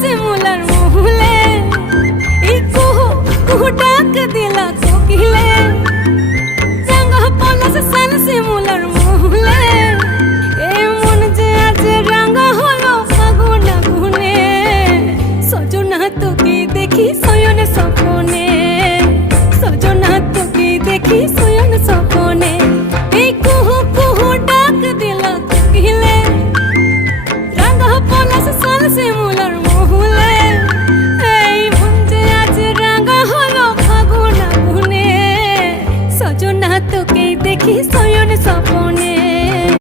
শিমুলার মহুলে এই কুহু কুহু ডাক দিলা কোকিলে রঙ পলাশ সান শিমুলার